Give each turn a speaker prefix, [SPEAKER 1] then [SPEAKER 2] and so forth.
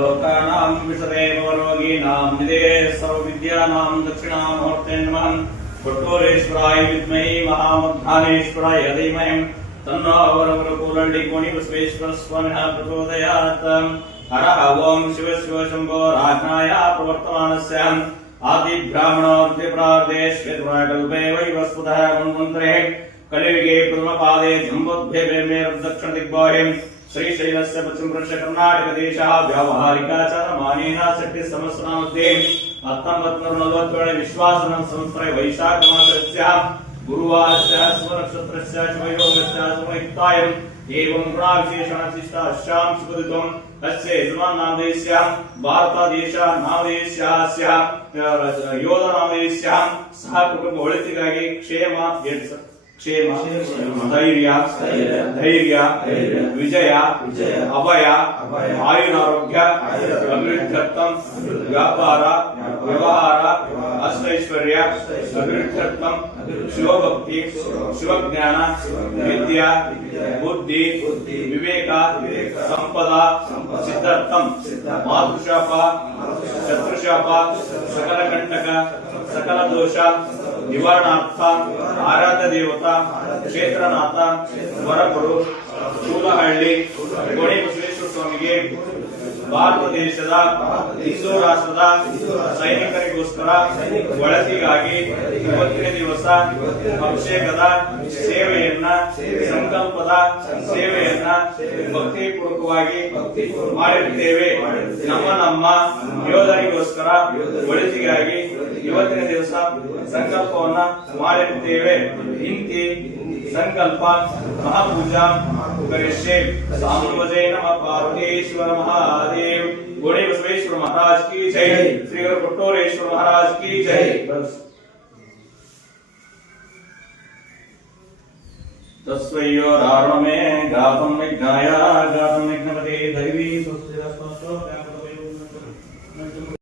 [SPEAKER 1] लोकानां विशदेव रोगीणां निधे सर्वविद्यानां दक्षिणामूर्ते नमः। कोट्टूरेश्वराय विद्महे महामध्यानेश्वराय धीमहि। तन्नो वरवरकुलण्डि कोणिबसवेश्वर प्रचोदयात्। हरः ओम् शिव शम्भो राज्ञाय प्रवर्तमानस्य। आदिब्राह्मणोऽद्यप्रादेश्वेतुराकल्पे वै वस्तुतः मन्वन्तरे कलियुगे प्रथमपादे जम्बोद्भे ಶ್ರೀಶೈಲಸ್ಯ ಪಶ್ಚಿಮಪುರುಷ ಕರ್ನಾಟಕ ದೇಶ ವ್ಯಾವಹಾರಿಕಾಚಾರಮಾನೇನ ಶೆಟ್ಟಿ ಸಂವತ್ಸರ ಮಧ್ಯೆ ಹತ್ತೊಂಬತ್ತು ನೂರ ನಲವತ್ತೇಳ ವಿಶ್ವಾಸನ ಸಂಸ್ಥೆ ವೈಶಾಖ ಮಾಸಸ್ಯ ಗುರುವಾರಸ್ಯ ಸ್ವನಕ್ಷತ್ರಸ್ಯ ಶಿವಯೋಗಸ್ಯ ಸಮಯುಕ್ತಾಯಂ ಏವಂ ಗುಣಾವಿಶೇಷಾಶಿಷ್ಟ ಅಶ್ಯಾಂ ಸುಖದಿತಂ ಅಸ್ಯ ಯಜಮಾನ್ನಾಮದೇಶ್ಯ ಭಾರತ ದೇಶ ನಾಮದೇಶ್ಯ ಯೋಧ ನಾಮದೇಶ್ಯ ಸಹ ಕುಟುಂಬ ಒಳಿತಿಗಾಗಿ ಕ್ಷೇಮ ಏನು ಕ್ಷೇಮ ಧೈರ್ಯ ಧೈರ್ಯ ವಿಜಯ ಅಭಯ ಆಯುರಾರೋಗ್ಯ ಅಭಿವೃದ್ಧರ್ಥಂ ವ್ಯಾಪಾರ ವ್ಯವಹಾರ ಅಷ್ಟೈಶ್ವರ್ಯ ಅಭಿವೃದ್ಧರ್ಥಂ ಶಿವಭಕ್ತಿ ಶಿವಜ್ಞಾನ ವಿದ್ಯಾ ಬುದ್ಧಿ ವಿವೇಕ ಸಂಪದ ಸಿದ್ಧಾರ್ಥಂ ಮಾತೃಶಾಪ ಶತ್ರುಶಾಪ ಸಕಲ ಕಂಟಕ ಸಕಲ ದೋಷ ನಿವಾರಣಾರ್ಥ, ಆರಾಧ್ಯ ದೇವತಾ, ಕ್ಷೇತ್ರನಾಥ, ವರಗುರು ಚೂಲಹಳ್ಳಿ ಗೋಣಿ ಬಸವೇಶ್ವರ ಸ್ವಾಮಿಗೆ ಭಾರತ ದೇಶದ, ಹಿಂದೂ ರಾಷ್ಟ್ರದ ಸೈನಿಕರಿಗೋಸ್ಕರ ಒಳತಿಗಾಗಿ ಇವತ್ತಿನ ದಿವಸ ಅಭಿಷೇಕದ ಸೇವೆಯನ್ನ ಸಂಕಲ್ಪದ ಸೇವೆಯನ್ನ ಭಕ್ತಿಪೂರ್ವಕವಾಗಿ ಮಾಡಿರುತ್ತೇವೆ ನಮ್ಮ ನಮ್ಮ ಯೋಧರಿಗೋಸ್ಕರ ಒಳಿತಿಗಾಗಿ ಇವತ್ತಿನ ದಿವಸ ಸಂಕಲ್ಪವನ್ನ ಮಾಡಿರುತ್ತೇವೆ ಇಂತಿ ಸಂಕಲ್ಪ ಮಹಾಪೂಜಾ ಕರಿಷ್ಯೆ ಸಾಮುವಜಯ ನಮ. ಪಾರ್ವತೇಶ್ವರ ಮಹಾದೇವ್. ಗೋಣಿ ಬಸವೇಶ್ವರ ಮಹಾರಾಜ್ ಕಿ ಜೈ. ಶ್ರೀ ಕೊಟ್ಟೂರೇಶ್ವರ ಮಹಾರಾಜ್ ಕಿ ಜೈ. तस्वयोरारुणमे गातुं विघ्नाय गातुं विघ्नपते दैवी सुस्थिरस्तोत्र